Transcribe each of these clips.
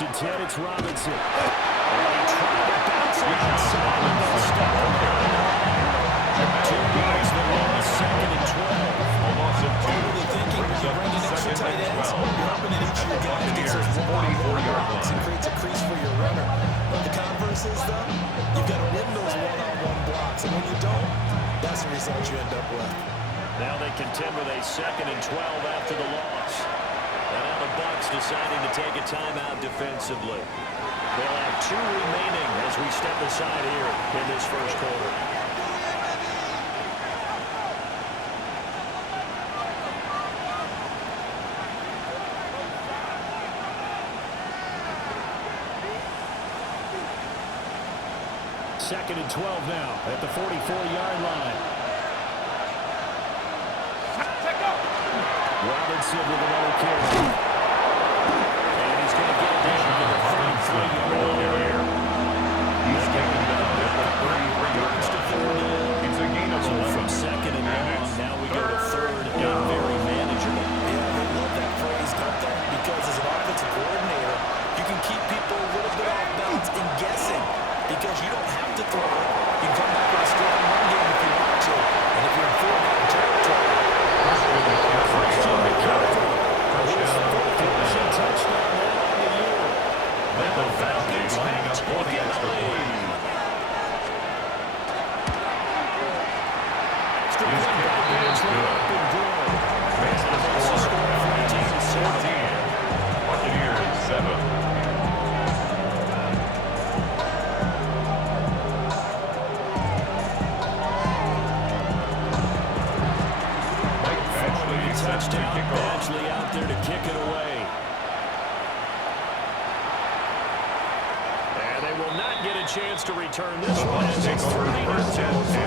and 10, it's Robinson. And he tried to bounce it outside, and they'll stop him there. 2 yards, the loss, 2nd and 12. A loss of 2. What are they thinking? When you bring in extra tight ends, you're hoping that each of your guys gets those 44-yard blocks and creates a crease for your runner. But the converse is, though, you've got to win those one-on-one blocks. And when you don't, that's the result you end up with. Now they contend with a 2nd and 12 after the loss. And now the Bucs deciding to take a timeout defensively. They'll have 2 remaining as we step aside here in this first quarter. Second and 12 now at the 44-yard line. Robinson with another carry. And he's going to get down to the 33-yard line. He's taken down at the 33-yard line. It's a gain of 11. From 2nd and long, now we go to 3rd and very manageable. Yeah, I love that phrase, don't they? Because as an offensive coordinator, you can keep people a little bit off balance and guessing. Because you don't have to throw it. You can come back with a strong run game if you want to. And if you're in 4-down territory, touchdown now on the year. Let the Falcons hang up for the extra point. His kick is good. Makes the score 14. Buccaneers 7. Touchdown, Badgley out there to kick it away. And they will not get a chance to return this one as it's 3 yards for a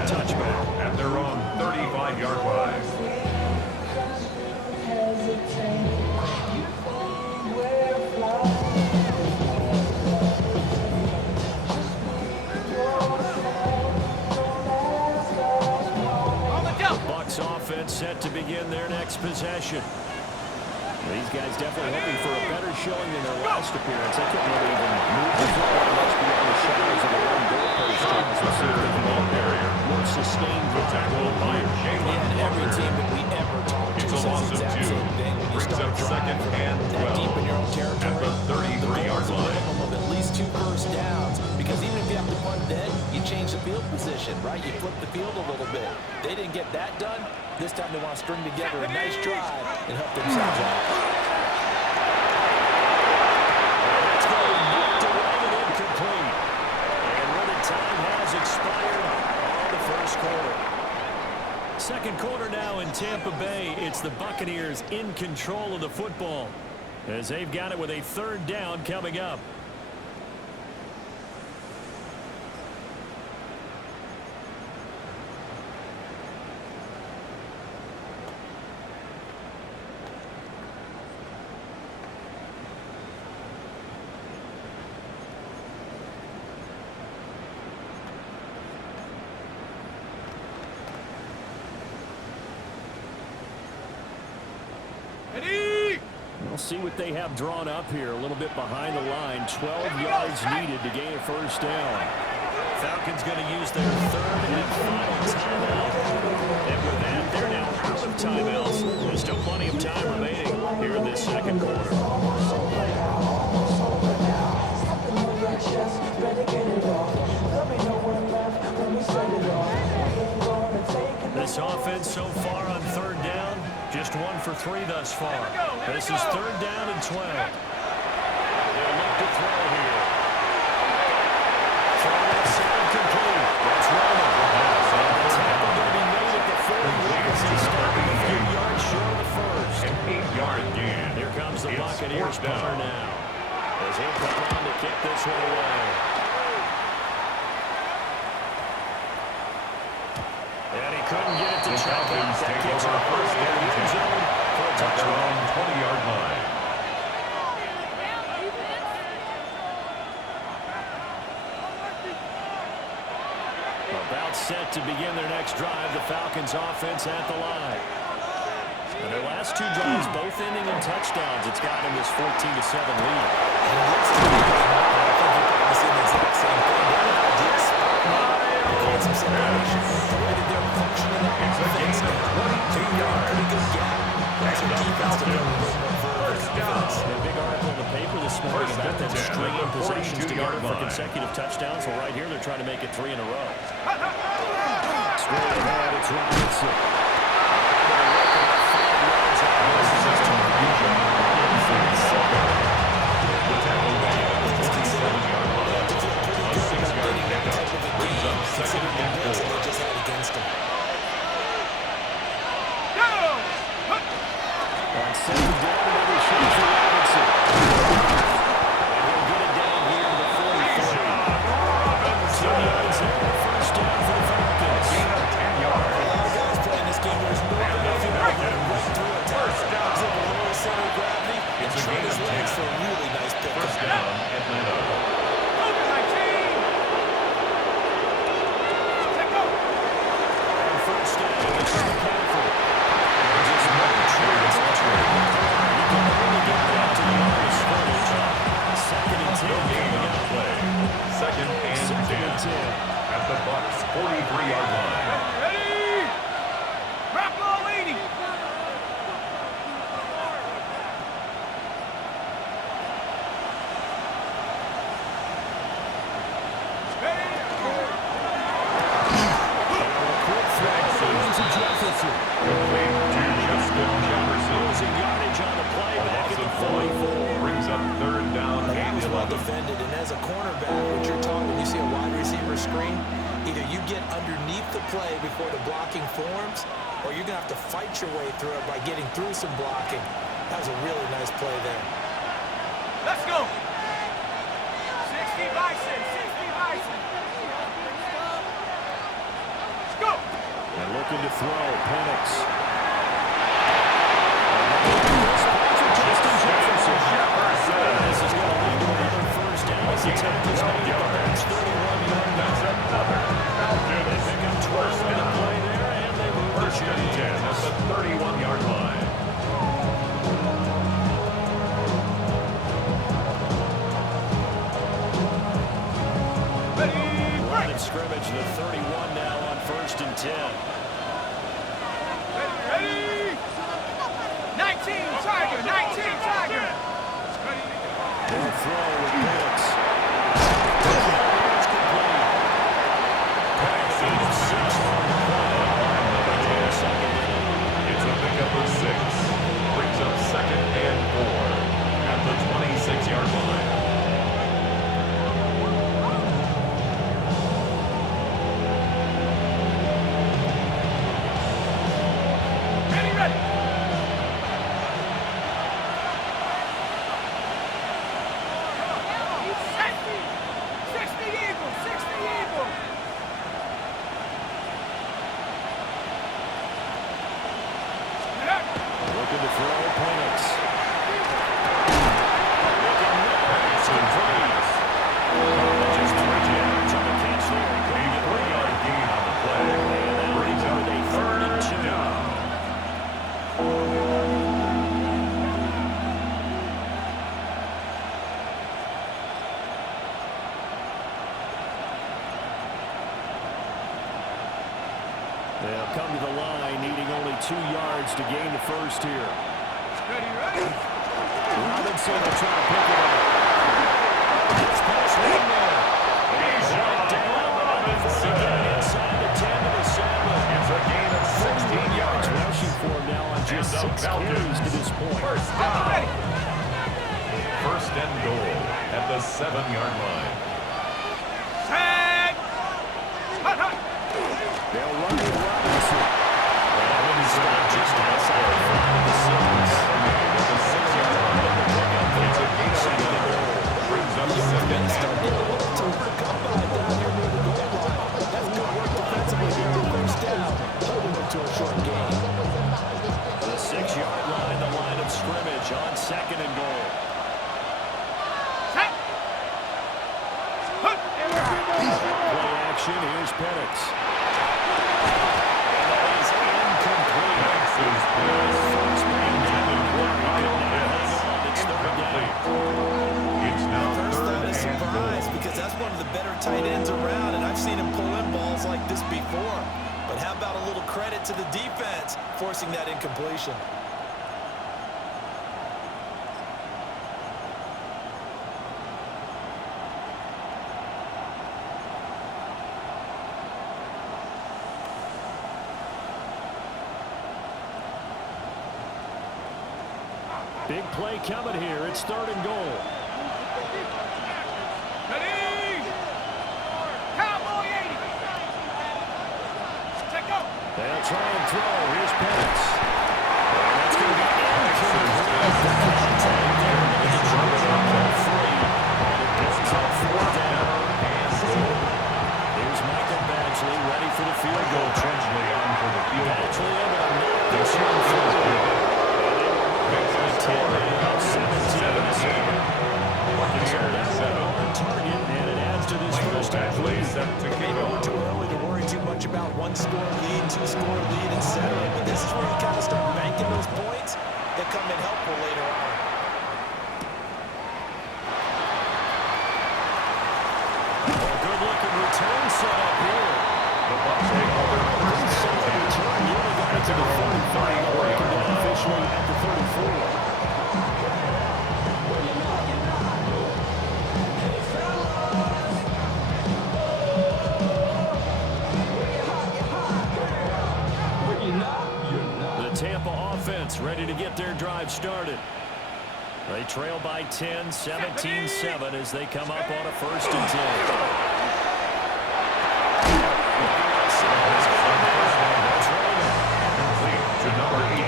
touchback. At their own 35-yard line. Offense set to begin their next possession. These guys definitely hoping for a better showing than their last appearance. They couldn't really even move the football much beyond the shadows of their own goalpost. We'll see if they can make more sustained tackle by and every team that we ever talk to it's a loss of 2. Brings up 2nd and 12 deep in your own territory. At the 33-yard line. Of at least 2 first downs, because even if you have to punt dead, you change the field position, right? You flip the field a little bit. They didn't get that done. This time they want to string together a nice drive and help themselves out. It's going to be knocked away and incomplete. And when the time has expired on the first quarter. Second quarter now in Tampa Bay. It's the Buccaneers in control of the football as they've got it with a 3rd down coming up. We'll see what they have drawn up here. A little bit behind the line. 12 yards needed to gain a first down. Falcons going to use their 3rd and final timeout. And with that, they're now out of timeouts. There's still plenty of time remaining here in this second quarter. This offense so far on 3rd down, just 1 for 3 thus far. This is 3rd down and 12. They'll look to throw here. Throw that side complete. That's Roman. The tackle going to be made at the 40 as they start a few yards short of the first. An 8-yard gain. Here comes the Buccaneers punter now. As he'll come on to kick this one away. And he couldn't get it to check out. That kicks over first down in the zone for a touchdown. 20-yard line. About set to begin their next drive. The Falcons offense at the line. And their last two drives, both ending in touchdowns. It's got him this 14-7 lead. And it looks to me, I think you're probably seeing the exact same thing. They're in an ideal spot now to create some separation. The way that they're functioning that offense now, they've got a pretty good gap. That's your defense to build a little more forward confidence. A big article in the paper this morning about them stringing possessions together for consecutive touchdowns. Well, right here, they're trying to make it 3 in a row. Straight ahead, it's Robinson. At the Bucs' 43-yard line. Ready? Wrap ball leading. Brings up third down. That was well defended, and as a cornerback, what you're talking when you see a wide receiver screen, either you get underneath the play before the blocking forms, or you're going to have to fight your way through it by getting through some blocking. That was a really nice play there. Let's go. 60 Bison, 60 Bison. Go. And looking to throw, Penix. This is going to lead to another first down as the tackles make it. That's 31 yards. That's another. They pick up 12 on the play there, and they move First the and 10 chains. at the 31-yard line. Line of scrimmage, the 31 now on first and 10. Ready? 19 Tiger, 19 Tiger. They'll throw with Penix. It's complete. Penix is 6 on the play. Second down. It's a pickup of 6. Brings up second and 4 at the 26-yard line. Ready. Looking to throw, Penix. Just 3 yards on the catch there. A 3-yard gain on the play. Brings up a third down. They'll come to the line, needing only 2 yards to gain the first here. Ready. Robinson will try to pick it up. Gets past one man. He's right down. Robinson inside the 10 to the 7. It's a gain of 16 yards. Rushing for him now on just 6 carries to this point. First down. First and goal at the 7-yard line. Set. Hut. They'll run with Robinson. Robinson just outside the 6-yard line. It's a gain of 11. Brings up second and goal. Tougher to come by down here near the goal line. That's good work defensively here on first down, holding them to a short gain. The 6-yard line, the line of scrimmage on second and goal. Set. Hut. Play action, here's Penix. And that is incomplete. Penix is incomplete. It's now First third thought is and surprise goal. because that's one of the better tight ends around, and I've seen him pull in balls like this before. But how about a little credit to the defense forcing that incompletion? Big play coming here. It's third and goal. Ready? Cowboy 80. Check go. They'll try and throw. Here's Penix. And that's going to be incomplete. The contact there. It's free. And it brings up fourth down. Here's Michael Badgley ready for the field goal. Badgley on for the field goal. Badgley able to knock this one through. 10 now, 17. On target, and it adds to this first half lead. Maybe we're too early to worry too much about one-score lead, two-score lead, etc. But this is where you kind of start banking those points that come in helpful later on. A good-looking return set up here. The Bucs take over first Solid return. You only got it to the 35. Breaking down officially at the 34. Tampa offense ready to get their drive started. They trail by 10, 17-7 as they come up on a 1st and 10. to number 88.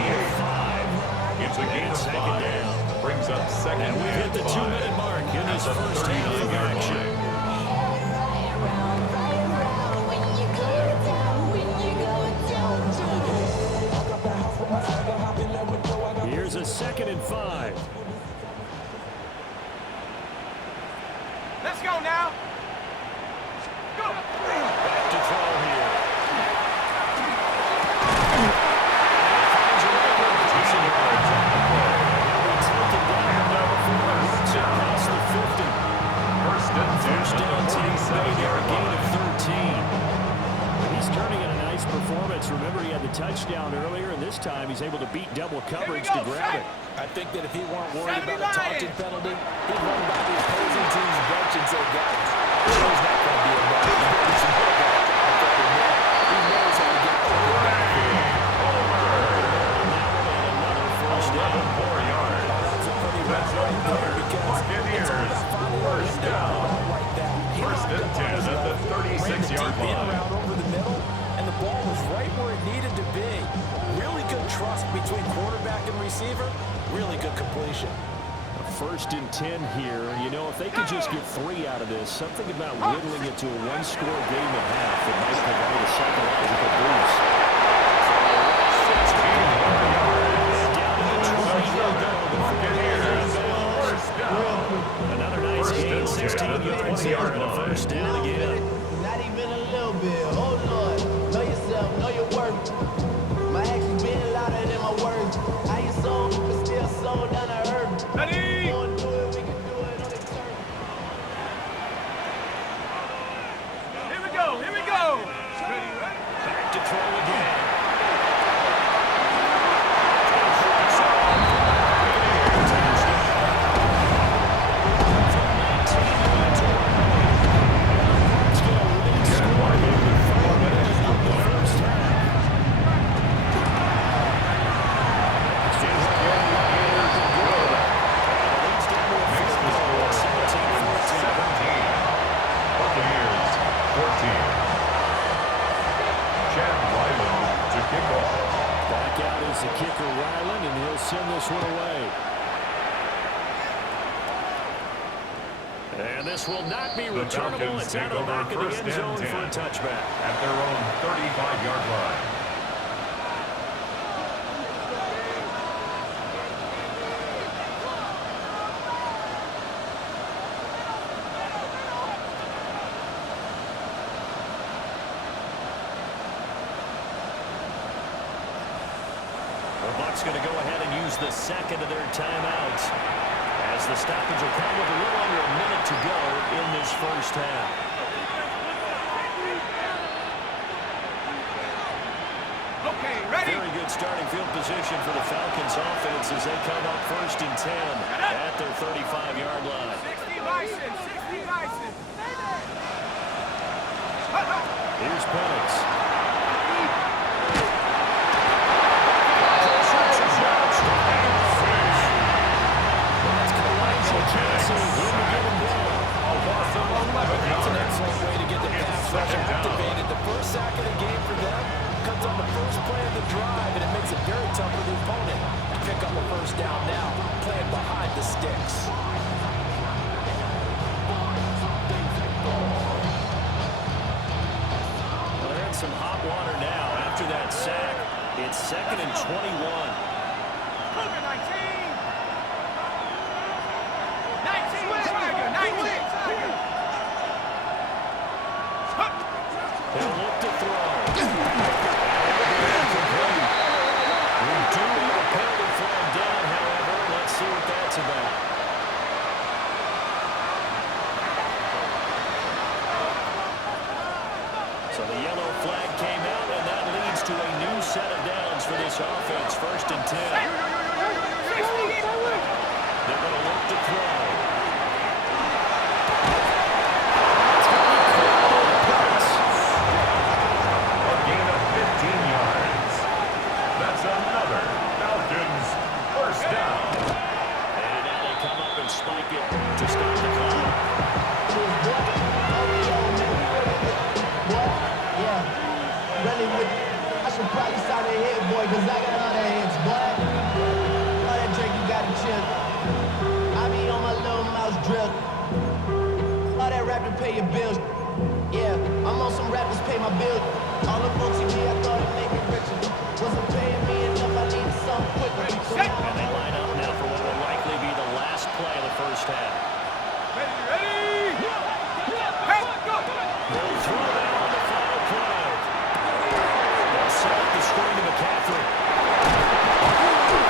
It's a gain of 5. Brings up second and we've hit the 2-minute mark in this first half of action. Here's a 2nd and 5. Let's go now. Go. Back to throw here. Across the 50. First down, 10, they're a gain of 13. He's turning in a nice performance. Remember, he had the touchdown earlier, and this time he's able to beat double coverage to grab it. I think that if he weren't worried about a taunting penalty, he'd run by the opposing team's bench and say, guys, there's not going to be enough. He knows how to get the ball back. Another first down. 4 yards. That's a pretty rough right there because it's all about finding a lead down like that. First and 10 at the 36-yard line. Route over the middle, and the ball was right where it needed to be. Really good trust between quarterback and receiver. Really good completion. 1st and 10 here. You know, if they could just get 3 out of this, something about whittling it to a one-score game and a half that might provide a psychological boost. Another nice gain, 16 yards here, and a 1st down again. Not even a little bit. Oh, Lord. Know yourself. Know your worth. My actions being louder than my words. I ain't sold, but still sold down the earth. Ready? Go and do it. We can do it on the turf. Here we go. Here we go. Ready, ready. Back to throw again. The kicker, Ryland, and he'll send this one away. And this will not be returnable. It's out of the back of the end zone for a touchback. At their own 35-yard line. The Bucs going to go ahead and use the 2nd of their timeouts As the stoppage will come with a little under a minute to go in this first half. Okay, ready? Very good starting field position for the Falcons offense as they come up 1st and 10 at their 35-yard line. 60 license, 60 license. Here's Penix. That's an excellent way to get the pass rush activated. The first sack of the game for them comes on the first play of the drive, and it makes it very tough for the opponent to pick up a first down now, playing behind the sticks. Well, they're in some hot water now after that sack. It's 2nd and 21. 19. 19, Tiger, 19, Tiger. They'll look to throw. We do have a penalty flag down, however. Let's see what that's about. So the yellow flag came out, and that leads to a new set of downs for this offense. 1st and 10. They're going to look to throw. A gain of 15 yards. That's another Falcons first down. And now they come up and spike it to stop the clock. I should probably start a hit, boy, because I got other hits, boy. All that drink, you got to chill. I be on my little mouse drill. All that rap to pay your bills. Yeah, I'm on some rappers pay my bills. All the folks in me, I thought it made me richer. Wasn't paying me enough, I needed something quicker. And they line up now for what will likely be the last play of the first half. Ready, ready? Hey, go! They'll throw it out on the final play. They'll set up the screen to McCaffrey.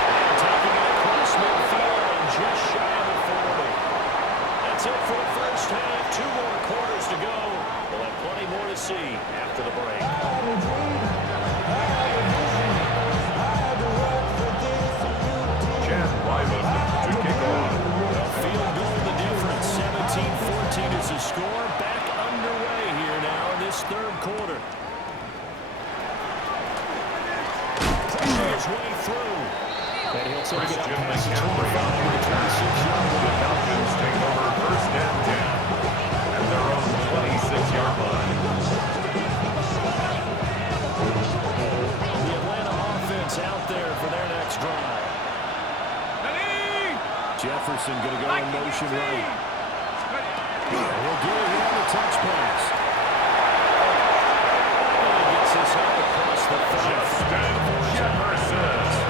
And taking it across midfield and just shy of the 40. That's it for the first half. 2 more quarters to go. We'll have plenty more to see after the break. Chad Ryman to kick off. A field goal the difference. 17-14 is the score. Back underway here now in this 3rd quarter. Pushing his way through. And he'll take it up past the 25 to the 26-yard The line. Falcons take over 1st and 10 at their own 26-yard line. The Atlanta offense out there for their next drive. Ready? Jefferson going to go in motion right. And he'll get it here on the touch pass. And he gets this up across the 30. Jefferson.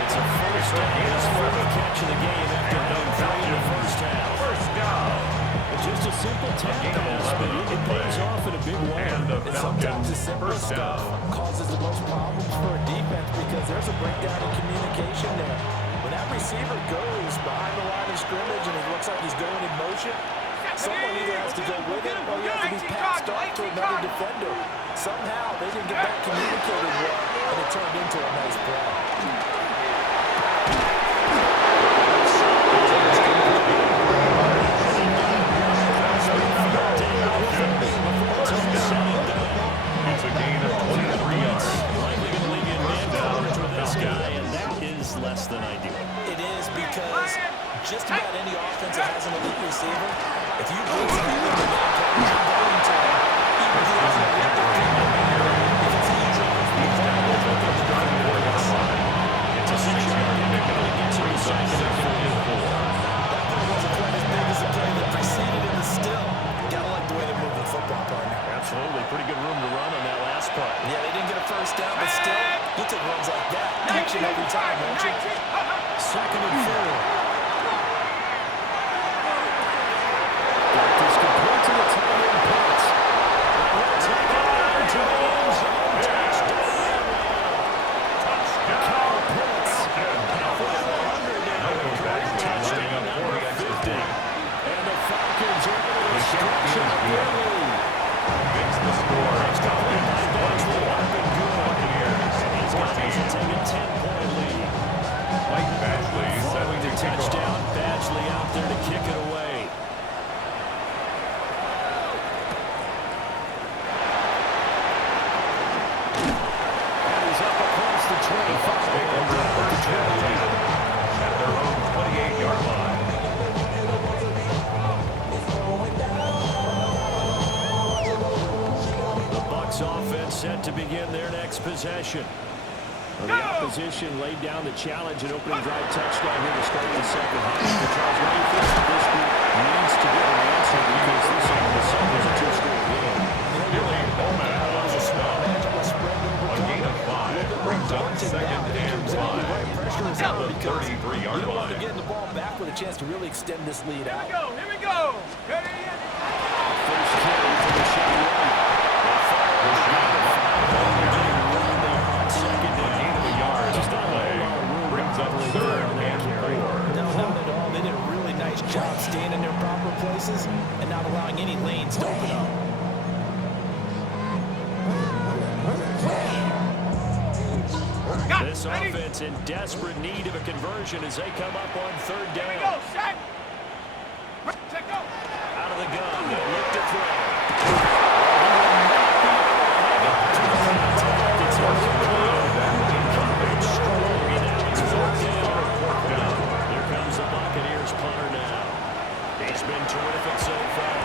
It's a first down. His 4th catch of the game after having 3 in the first half. First down. Just a simple tap pass, but it pays off in a big way. And the And sometimes the Falcons simple first stuff down. causes the most problems for a defense because there's a breakdown in communication there. When that receiver goes behind the line of scrimmage and it looks like he's going in motion, someone either has to go with it or he has to be passed off to another defender. Somehow they didn't get that communicated well, and it turned into a nice play. It's a gain of 23 yards. Likely going to leave you in man coverage with this guy, and that is less than ideal. It is because just about any offense that has an elite receiver, if you blitz him in the man coverage, you're going to him. Even if he doesn't have the defender, if it's easy, he's vulnerable to the starting quarterback. It's a 6-yard pickup. Gets him to second and 44. That play wasn't quite as big as the play that preceded it, but still, gotta like the way they move the football, partner. Absolutely. Pretty good room to run on that last play. Yeah, they didn't get a first down, but still, you take runs like that each and every time, won't you? 2nd and 4. This complete to the tight end Pitts. He'll take it into the end zone. Touchdown. Kyle Pitts. Halfway to 100 now. Touchdown. the score. College 24, Buccaneers These guys will take a 10-point lead. Mike Badgley Following settling the to kick touchdown, off. Badgley out there to kick it away. And he's up across the 25. Take over first and 10 at their own 28-yard line. The Bucs offense set to begin their next possession. Well, the opposition laid down the challenge and opening drive touchdown here to start the second half. The Charles, what do you think that this group needs to get an answer because this all of a sudden is a two-score game? Billy Bowman on the stop. A gain of 5 brings up second and 5 at the 33-yard You don't want to line. get the ball back with a chance to really extend this lead out. Here we go. Ready? First carry for the shot right. Brings up third and 4. No, not at all. They did a really nice job staying in their proper places and not allowing any lanes to open up. This offense in desperate need of a conversion as they come up on third Here we down. go. Set. Check go. Out of the gun, look to throw. Here comes the Buccaneers punter now. He's been terrific so far.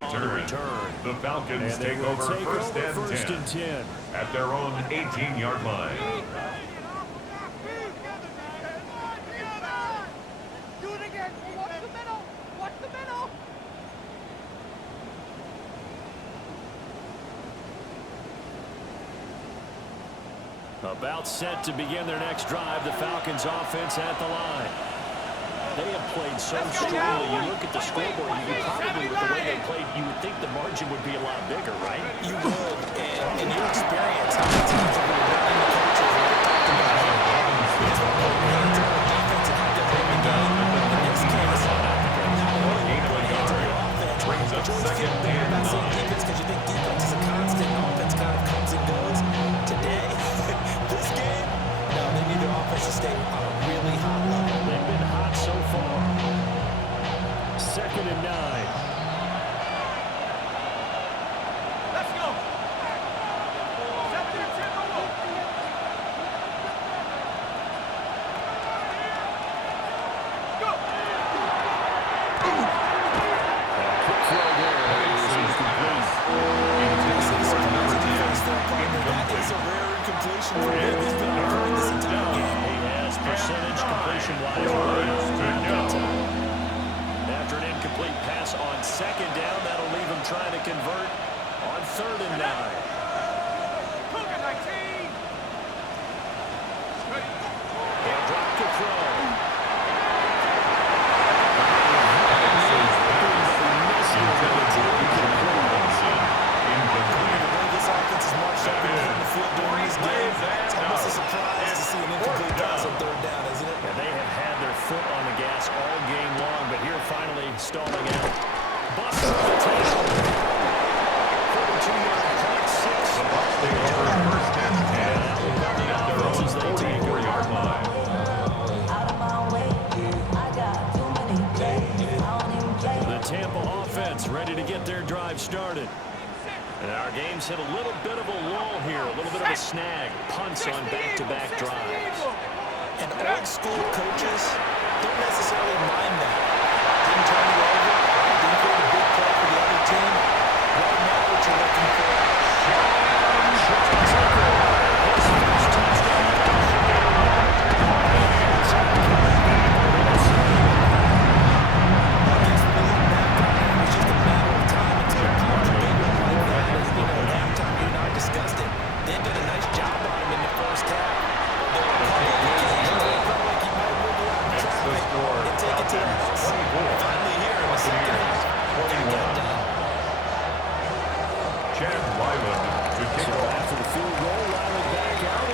On the return. The Falcons And they take will over take first over and first 10 and 10. at their own 18-yard line. Do it again. Watch the middle. Watch the middle. About set to begin their next drive, the Falcons offense at the line. They have played so strongly. You look at the scoreboard, you probably, with the way they played, you would think the margin would be a lot bigger, right? You would, and in your experience, how many times have we run into coaches and they talked about it? It's all about hands on the defense and how they're playing the game. In this case, how they put hands on the offense. But you always feel bad about saying defense because you think defense is a constant and offense kind of comes and goes. Today, this game, no, they need their offense to stay on a really high level. They've been hot so far. 2nd and 9. Let's go. 7 and 10 more. Go. Quick throw there. Is incomplete. That is a rare incompletion for him. He's been on point this entire game. He has percentage completion-wise. After an incomplete pass on 2nd down, that'll leave him trying to convert on 3rd and 9. Cougar 19. They'll drop to throw. This offense has marched up and down the field during this game. It's almost a surprise to see an incomplete pass on 3rd down, isn't it? Yeah, they have had their foot on the gas all game long, but here finally stalling out. Busted the tackle. 42-yard clock, 6. The Bucs take over first and 10 at their own 44-yard line. The Tampa offense ready to get their drive started. And our game's hit a little bit of a lull here, a little bit of a snag. Punts on back-to-back drives. And old school coaches don't necessarily mind that. Didn't turn you over, didn't create a big play for the other team. Right now, what you're looking for.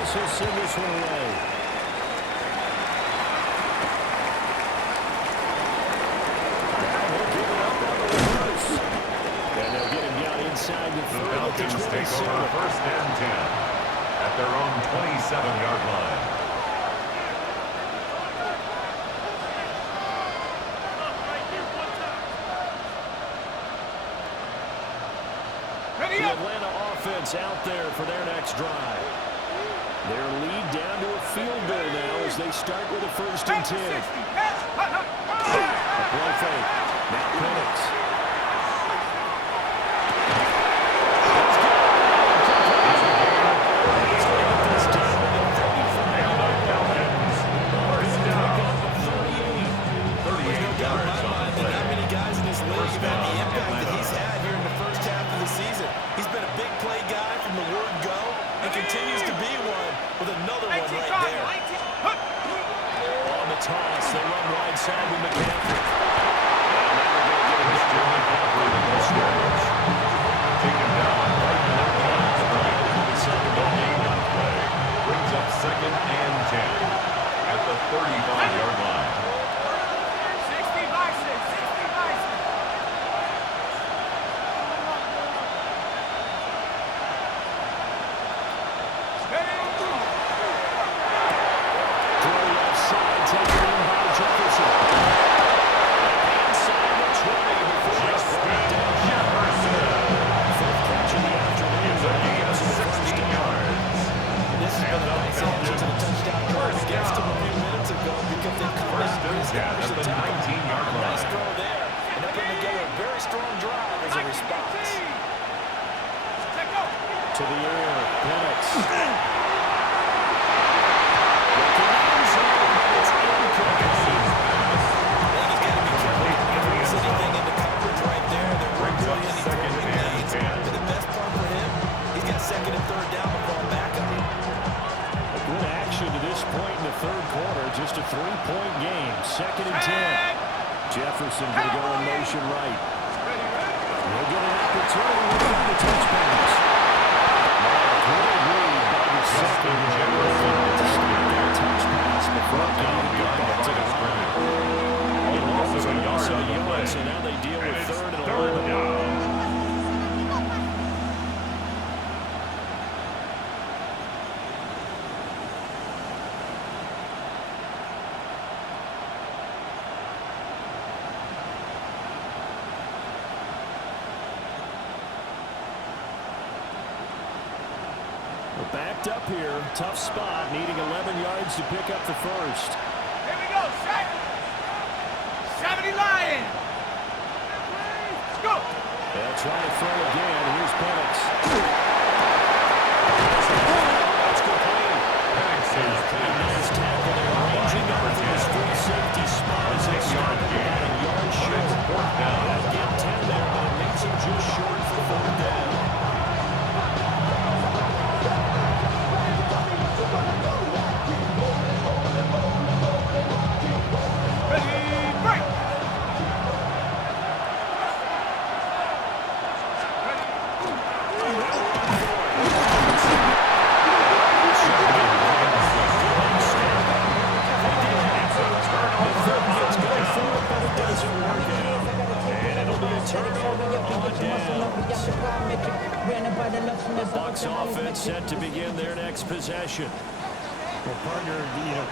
He'll send this one away. Now he'll give it up on the reverse. And they'll get him down inside the 30. The Falcons take over first and 10 at their own 27-yard line. The Atlanta offense out there for their next drive. Their lead down to a field goal now as they start with a 1st and 10. A play fake. Now Penix. Continues to be one with another one right there. On the toss, they run wide side with McCaffrey. And now they're going to get Christian McCaffrey the most yards. Take him down right in their lines. The game on play brings up 2nd and 10 at the 35-yard line. 60 by 6, 60 by 6. Taken in by Jefferson. Inside the 20 before to the air. Penix. Second and third down to fall back on. Good action to this point in the third quarter. Just a 3-point game. Second and 10. Jefferson going to go in motion right. We'll get an opportunity to the touchbacks. Great read by the second. Jefferson to start that touchbacks before they even get back to the line. He loses a yard, so now they deal with third and 11. Backed up here. Tough spot. Needing 11 yards to pick up the first. Here we go. 70 Lion. Go. They'll try to throw again. Here's Penix. That's complete. Nice tackle there. Ranging up to his free safety spot as they start about a yard short. Get 10 there, but it makes him just short for fourth down. Bucs offense set to begin their next possession. Well, partner,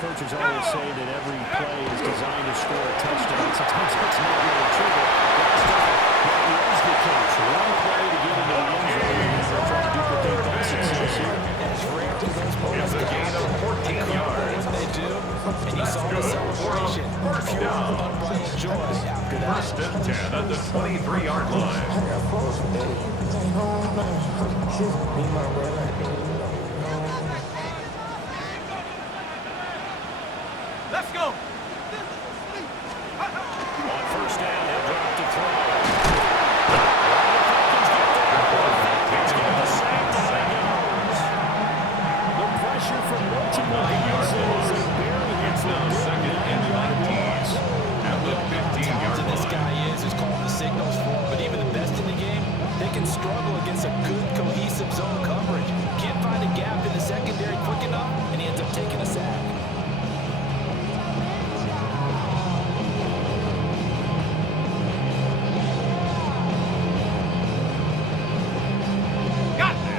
coaches always say that every play is designed to score a touchdown. Sometimes that's not really true, but that was the case. One play to get into the end zone, and they're trying to duplicate that success here. As rare as those moments It's a gain of 14 yards. They do, and you saw the celebration. Pure unbridled joy after that. First and 10 at the 23-yard line. Let's go. On first down, they'll drop to throw. The pressure from Baltimore is barely hits Now second and 19 at the 15-yard This line. guy is calling the signals for him, but even the best in the game, they can struggle against a good, cohesive zone coverage. Can't find a gap in the secondary quick enough, and he ends up taking a sack.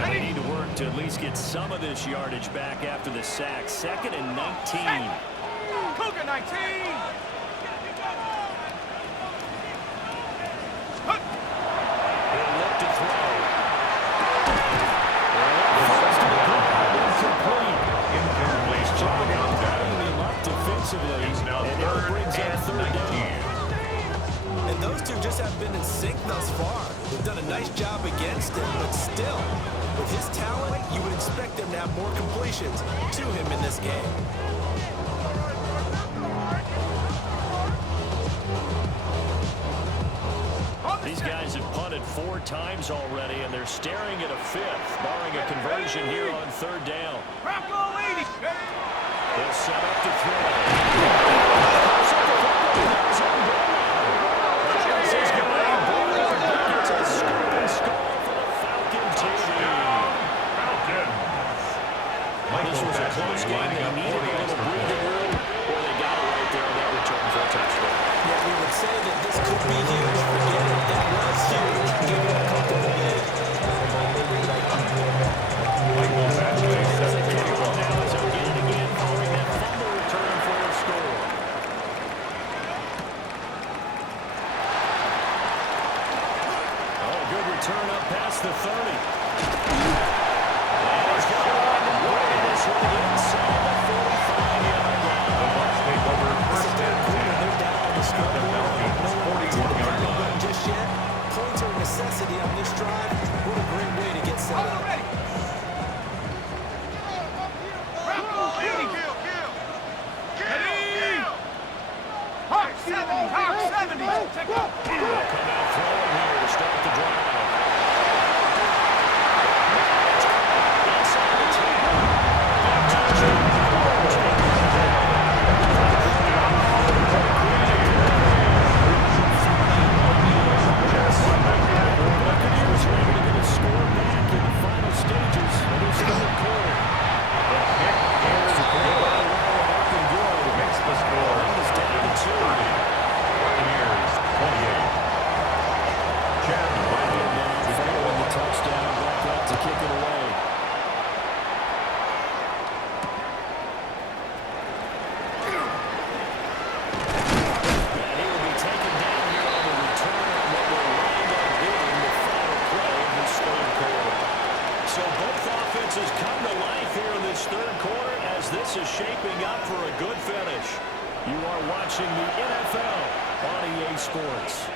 They need to work to at least get some of this yardage back after the sack. Second and 19. Cougar 19. He'll look to throw. Incomplete. Strong out there. Him up defensively. It's now And it third brings up and third 19. down. And those two just have been in sync thus far. They've done a nice job against him, but still, with his talent, you would expect them to have more completions to him in this game. These guys have punted 4 times already, and they're staring at a 5th, barring a conversion here on third down. Bronco 80. They'll set up to throw. This was a close game. They needed a little breathing room, or they got it right there on that return for a touchdown. Yeah, we would say that this could be huge. Forget it. That was huge. Give it a comfortable lead. As they kick it off now, as they'll get it again following that fumble return for a score. Oh, good return up past the 30. And he's got to run away this one inside the 45-yard line. The Bucs take over first and 10 at the Falcons' 41-yard line. fans, this is shaping up for a good finish. You are watching the NFL on EA Sports.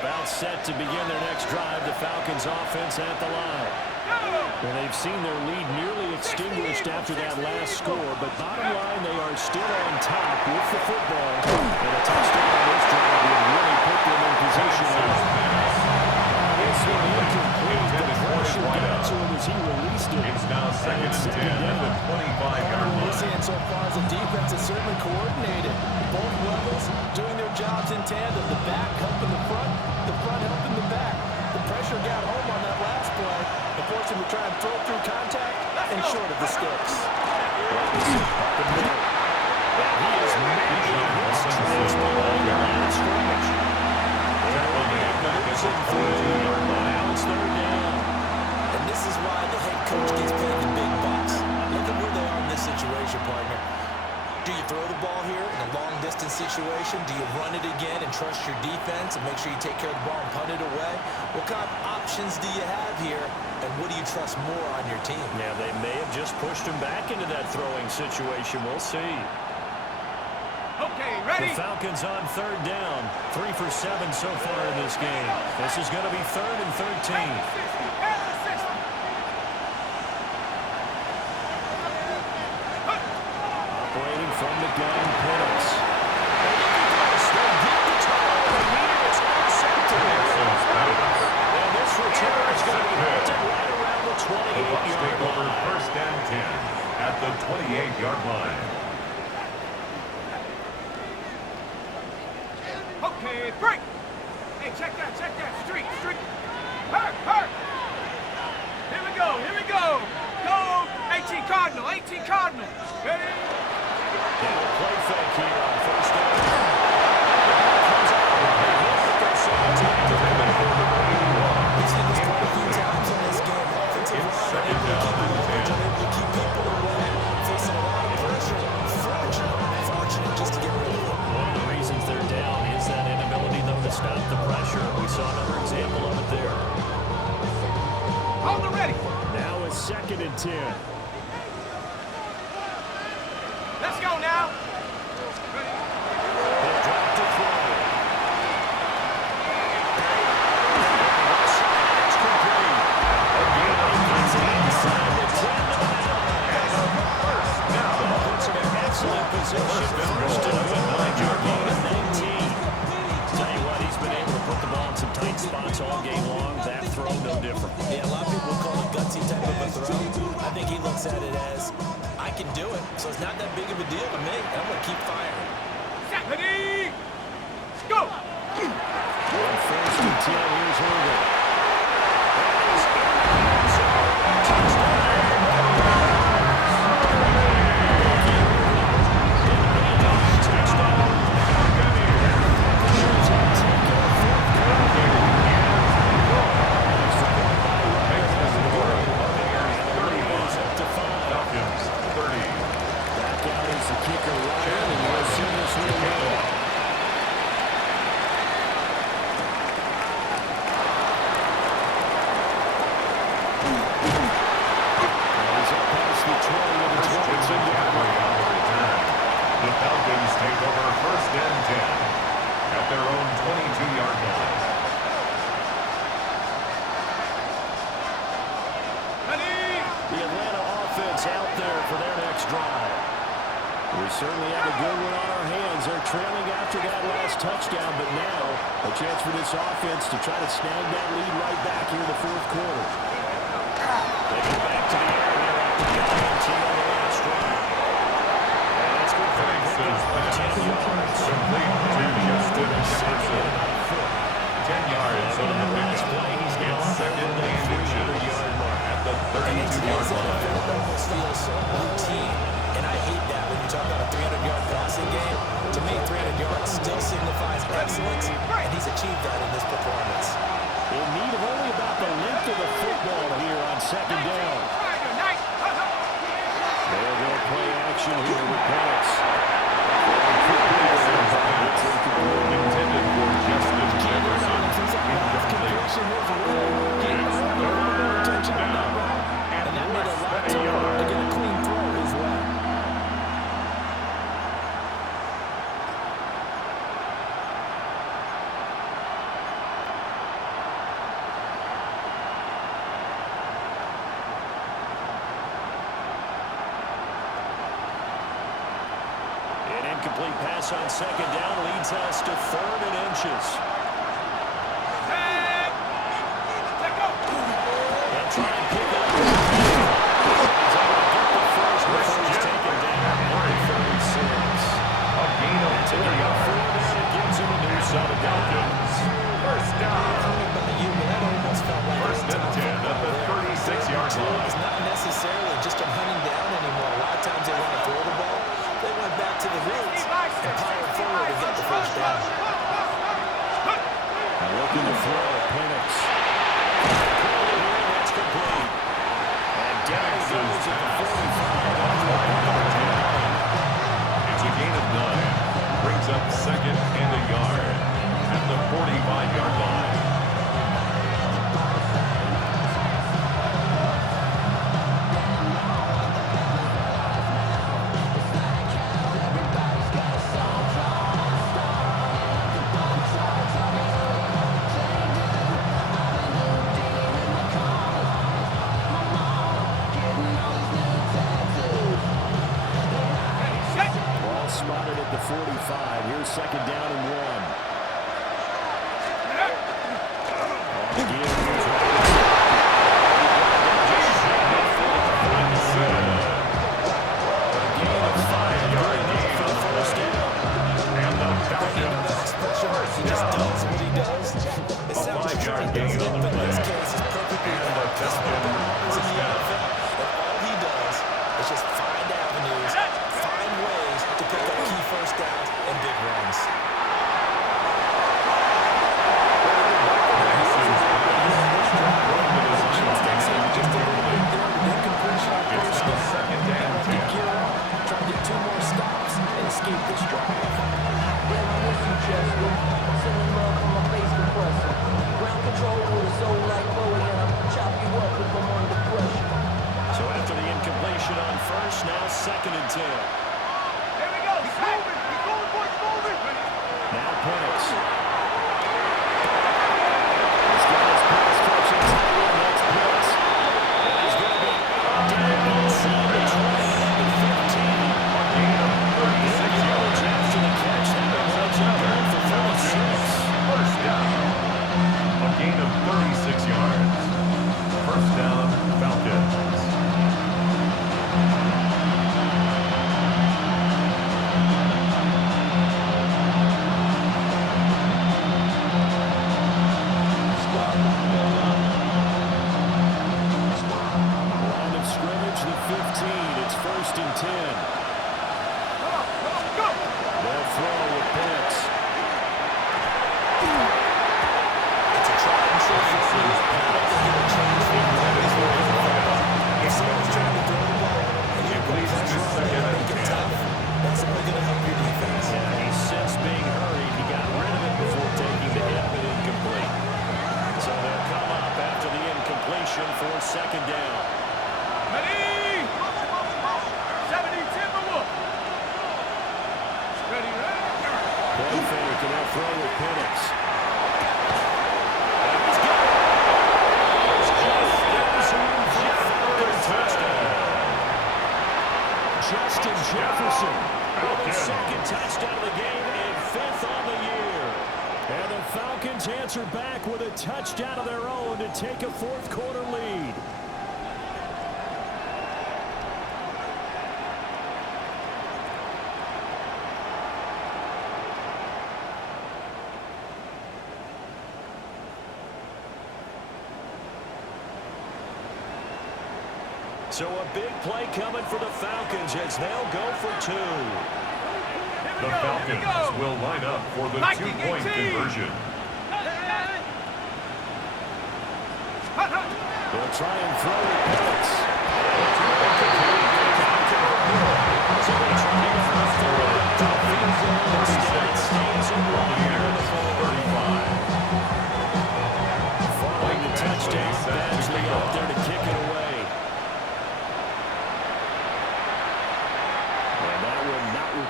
About set to begin their next drive, the Falcons offense at the line. Well, they've seen their lead nearly extinguished after that last score, but bottom line, they are still on top with the football. And a touchdown on this drive would really put them in position. This one incomplete. The pressure got to him as he released it. It's now second and 10 at the 25-yard line. We're seeing so far as the defense is certainly coordinated. Both levels doing their jobs in tandem. The back helping the front helping the back. The pressure got home on that last play and forced him to try and throw through contact and short of the sticks. He is making this transforming the line of scrimmage. Now it's third down. And this is why the head coach gets paid the big bucks. Look at where they are in this situation, partner. Do you throw the ball here in a long-distance situation? Do you run it again and trust your defense and make sure you take care of the ball and punt it away? What kind of options do you have here, and what do you trust more on your team? Yeah, they may have just pushed him back into that throwing situation. We'll see. Okay, ready? The Falcons on third down. 3 for 7 so far in this game. This is going to be 3rd and 13. Operating from the gun, Penix. And this return is going to be halted right around the 28-yard line. First and 10 at the 28-yard line. Okay, break. Hey, check that. Street. Hurt. Here we go. Go, 18 Cardinal. Ready? And a play fake here on first down. We've seen this quite a few times in this game. Offensive line able to keep people away, facing a lot of pressure. Fortunate just to get rid of it. One of the reasons they're down is that inability, though, to stop the pressure. We saw another example of it there. Hold the ready. Now it's 2nd and 10. Let's go now. They drop to throw. It's complete. Again, it's inside the 10 to the 9. That puts him in excellent position. First and 9-yard line at 19. Tell you what, he's been able to put the ball in some tight spots all game long. That throw, no different. Yeah, a lot of people call it gutsy type of a throw. I think he looks at it as, I can do it, so it's not that big of a deal to me. I'm going to keep firing. Ready? Go. On 1st and 10, here's Herbert. We certainly have a good one on our hands. They're trailing after that last touchdown, but now a chance for this offense to try to snag that lead right back here in the 4th quarter. They get back to the air here after the INT on the last drive. And that's good for him. 10 yards. Complete to Justin Jefferson. 10 yards on the pickup. He's now It's 2nd and 2 at the 32-yard line. It almost feels so routine, and I hate that when you talk about a 300-yard passing game. To me, 300 yards still signifies excellence, and he's achieved that in this performance. In need of only about the length of the football here on 2nd down. Nice. They'll go motion here with Penix. Intended for Justin Jefferson. Incomplete. It's no touchdown. And that made a lot tougher to get a clean throw as well. An incomplete pass on second down leads us to 3rd and inches. They'll try and pick up. He's able to get the first before he's taken down at the 36. A gain of 4 yards. It gives him a new set of Falcons. First down. I don't know about you, but that almost felt like First and 10 at the 36-yard line. It's not necessarily just a hunting down anymore. A lot of times they want to throw the ball. They went back to the roots and powered forward to get the first down. Looking to throw. Penix. That's complete. And down he goes at the 45. It's a gain of 9. Brings up 2nd and a yard at the 45-yard line. Ball spotted at the 45. Here's 2nd down and 1. He just does what he does. It sounds tricky, doesn't it? But in this case, it's perfectly right. That's what the runners in the NFL. And all he does is just find avenues, find ways to pick up key first downs and big runs. Try to get 2 more stops and escape this drive. Sending love from my face compressor. Ground control with a soul like Bowie, and I'm chop you up if I'm under pressure. So after the incompletion on first, now 2nd and 10. Here we go. He's moving. He's moving, boys. Moving. Now Penix. He's got his pass catching tight end. That's Penix. And he's going to be down inside the 20 and 15. A gain of 36 yards. After the catch, that was good for 36. First down. A gain of 36 yards. First down, Falcons. Line of scrimmage, the 15. It's 1st and 10. They'll throw with Penix. It's a tried and true defense, and I don't think it'll change for if someone's trying to throw the ball and you put pressure on them and make it tough, that's only going to help your defense. Yeah, he sensed being hurried. He got rid of it before taking the hit, but incomplete. So they'll come up after the incompletion for 2nd down. Ready? 70 Timberwolf. Ready, ready? Play fake, and they'll throw with Penix. Justin Jefferson with his 2nd touchdown of the game and 5th on the year. And the Falcons answer back with a touchdown of their own to take a 4th quarter lead. So a big play coming for the Falcons as they'll go for 2. The Falcons will line up for the 2-point conversion. They'll try and throw it. Penix. So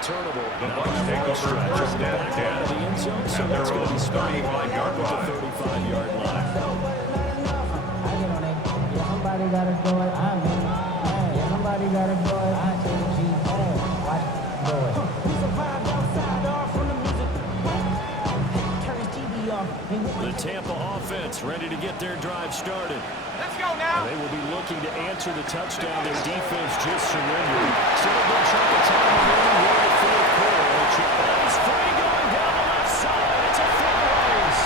returnable. The Now Bucs a take long over stretch first on the and back 10 end of the end zone, so at that's their going to own be spotted 35-yard at the line. 35-yard line. Somebody gotta do it. I mean, yeah, somebody gotta do it. I say the G. Watch do it. We survived outside off from the music. Turn his TV off. The Tampa offense ready to get their drive started. Let's go now. They will be looking to answer the touchdown their defense just surrendered. So a good chunk of time remaining in the fourth quarter. It's free going down the left side. It's a foot race.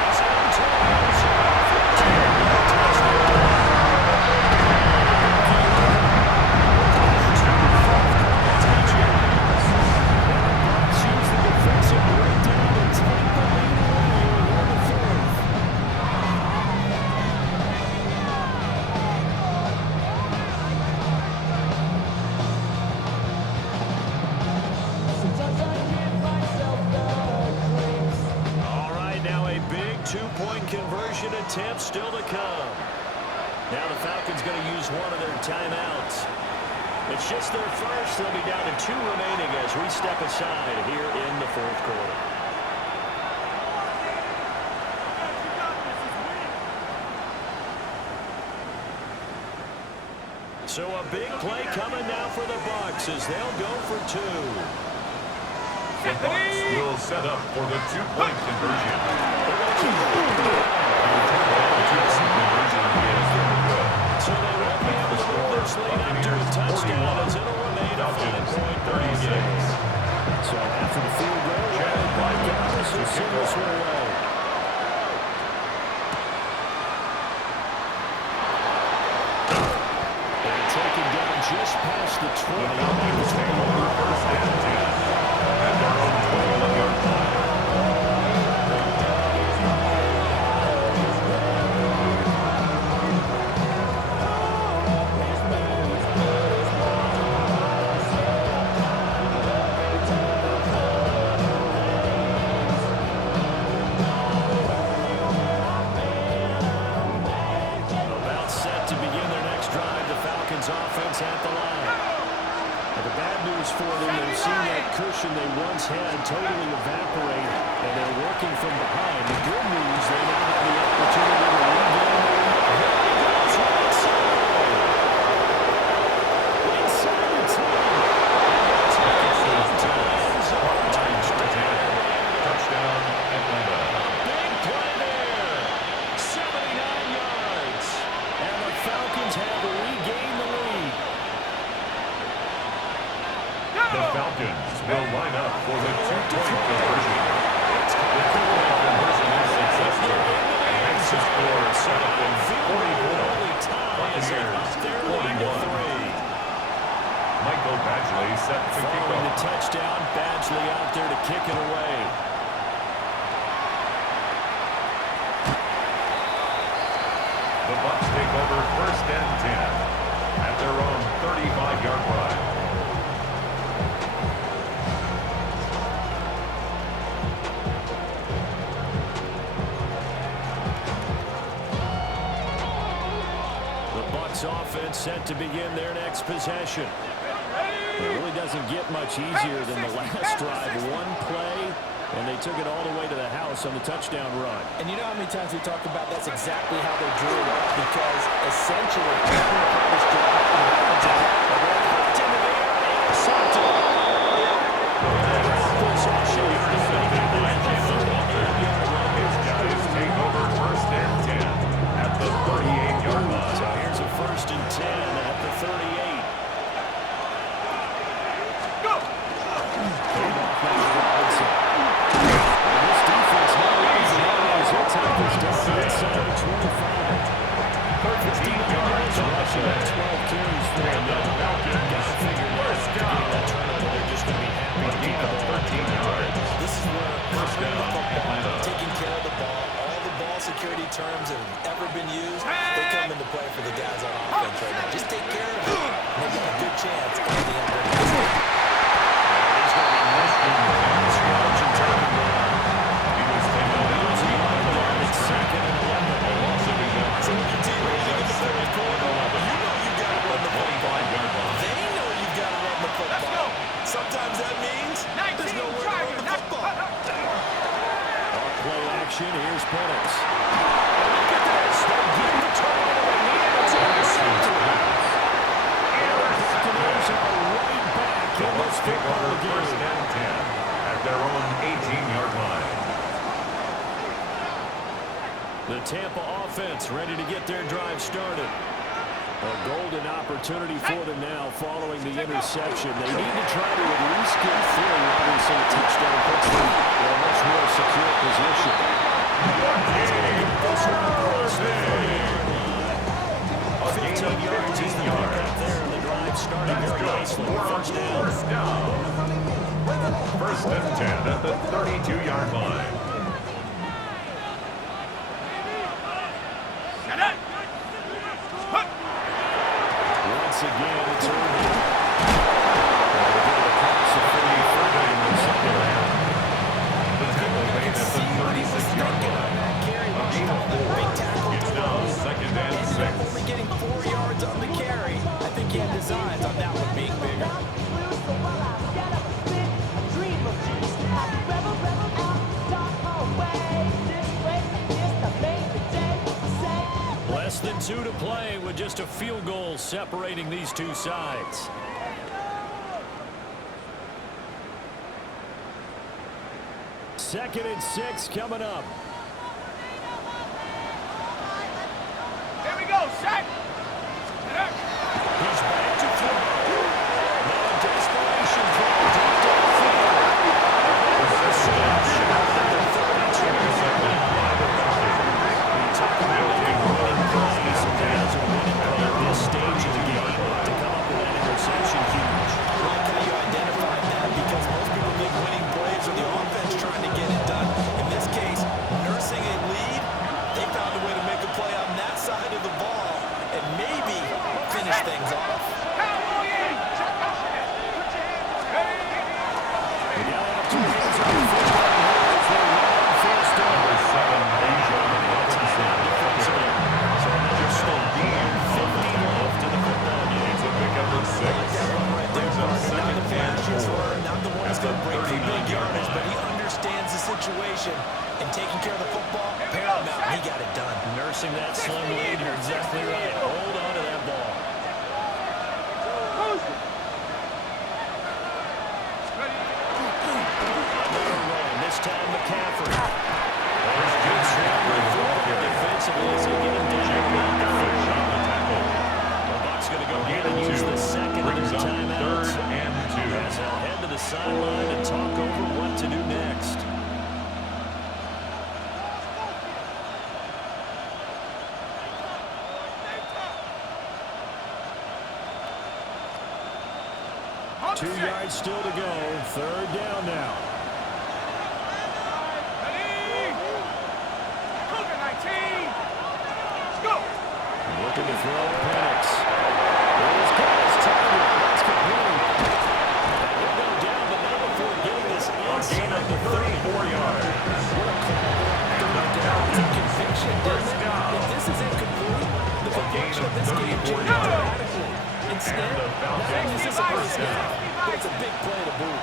He's into the end zone for a touchdown. Choose the defensive breakdown to take the lead away in the fourth. All right, now a big two-point conversion attempt still to come. Now the Falcons going to use one of their timeouts. It's just their first. They'll be down to 2 remaining as we step aside here in the fourth quarter. So a big play coming now for the Bucs as they'll go for 2. The Bucs will set up for the two-point conversion. So they won't be able to move this lead up to a touchdown as it'll remain a 5-point ball game. So after the field goal, Dallas will send this one away. They're taken down just past the 20. The Falcons take over first and 10 at their own 21-yard line. About set to begin their next drive, the Falcons offense at the line. But the bad news for them, they've seen that cushion they once had totally evaporate, and they're working from behind. The good news, they now have the opportunity to regain the lead. There he goes, right side. Inside the 10. Touchdown, Atlanta. Big play there. 79 yards. And the Falcons have regained the lead. The Falcons will line up for the two-point conversion. The two-point conversion is successful. And makes the score 7-44. Buccaneers 41. Michael Badgley set to kick Following the off. touchdown, Badgley out there to kick it away. The Bucs take over first and 10 at their own 35-yard line. The Bucs offense set to begin their next possession. It really doesn't get much easier than the last drive. One play, and they took it all the way to the house on the touchdown run. And you know how many times we talked about that's exactly how they drew it up, because essentially every part is drawn up in the offensive line. They're hooked into the air and assaulted. His guys take over first and 10 at the 38-yard line. So here's a first and 10 at the 38. Go. And this defense now is always he'll take this down inside the 25. 59 yards rushing at 12 carries for him. Got to figure first down. That turnover, they're just going to be happy to keep the ball. 13 yards. This is where First down, Atlanta. taking care of the ball, all the ball security terms that have ever been used, they come into play for the guys on offense right now. Just take care of it, and they got a good chance at the end of this game. He's going to be risking the scratch and taking down. He was taken down. It's second and 11. Also begun So when your team is in the fourth quarter, you know you've got to run the football. 25-yard line. They know you've got to run the football. Sometimes Here's Penix. Look at this. They get the turnover they need. It's intercepted. Buccaneers are right back in this football game. First and 10 at their own 18-yard line. The Tampa offense ready to get their drive started. A golden opportunity for them now following the interception. They need to try to at least get through. Obviously, a touchdown puts them in a much more secure position. This one across the 15 yards is the pickup there, and the drive starting very nicely. First down. First and 10 at the 32-yard line. Once again, it's early. They'll get it across the 35 in the second half. The tackle made at the 36-yard line. A gain of 4. It's now second and 6. Only getting 4 yards on the carry. I think he had designs on that one being bigger. Less than 2 to play with just a field goal separating these two sides. Second and 6 coming up. Here we go, set. He's back to throw. Now a desperation throw. Dropped downfield. The shot at the 32. We talk about running plays. That's a winning play at this stage of the game to come up with that interception. Huge. I like how you identified that because most people think winning plays are the offense trying to get it done. In this case, nursing a lead, they found a way to make a play on that side of the ball and maybe finish things off. Now up to the end zone. Football for long first down. Number 7, Bijan Robinson. So another stop. 50 left in the football game. It's a pickup of 6. Brings up second and 4. Not the one who's going to break the big yardage, but he understands the situation. And taking care of the football, paramount, he got it done. Nursing that slim lead. You're exactly right. Hold on to that ball. Another run. This time McCaffrey. There's good scrambling forward defensively as he get him down around the field. The Bucs going to go ahead and use the second of Brings their up timeouts. 3rd and 2. As they'll head to the sideline and talk over what to do next. Two yards still to go. Third down now. Ready? Cougar 19. Let's go. Looking to throw Penix. Here's Penix. Target. That's complete. He'll go down, but not before getting this inside Gain of 34 yards. Conviction, First down. if this is incomplete, the complexion of this game 34 changes yards. dramatically. Instead, And the not Falcons only is this a first get down, but it's a big play to boot.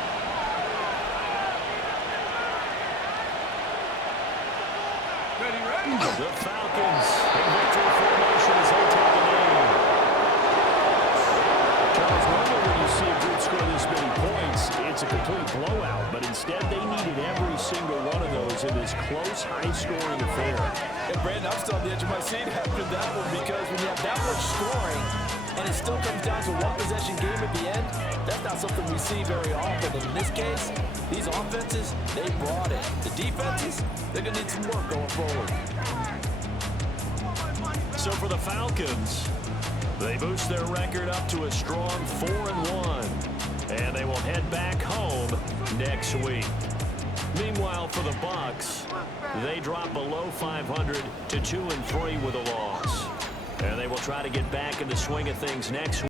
Ready? The Falcons in victory formation as they take the lead. Charles, normally when you see a group score this many points, it's a complete blowout. But instead, they needed every single one of those in this close, high-scoring affair. And Brandon, I'm still on the edge of my seat after that one because when you have that much scoring and it still comes down to one possession game at the end, that's not something we see very often. And in this case, these offenses, they brought it. The defenses, they're going to need some work going forward. So for the Falcons, they boost their record up to a strong 4-1. And they will head back home next week. Meanwhile, for the Bucs, they drop below 500 to 2-3 with a loss. And they will try to get back in the swing of things next week.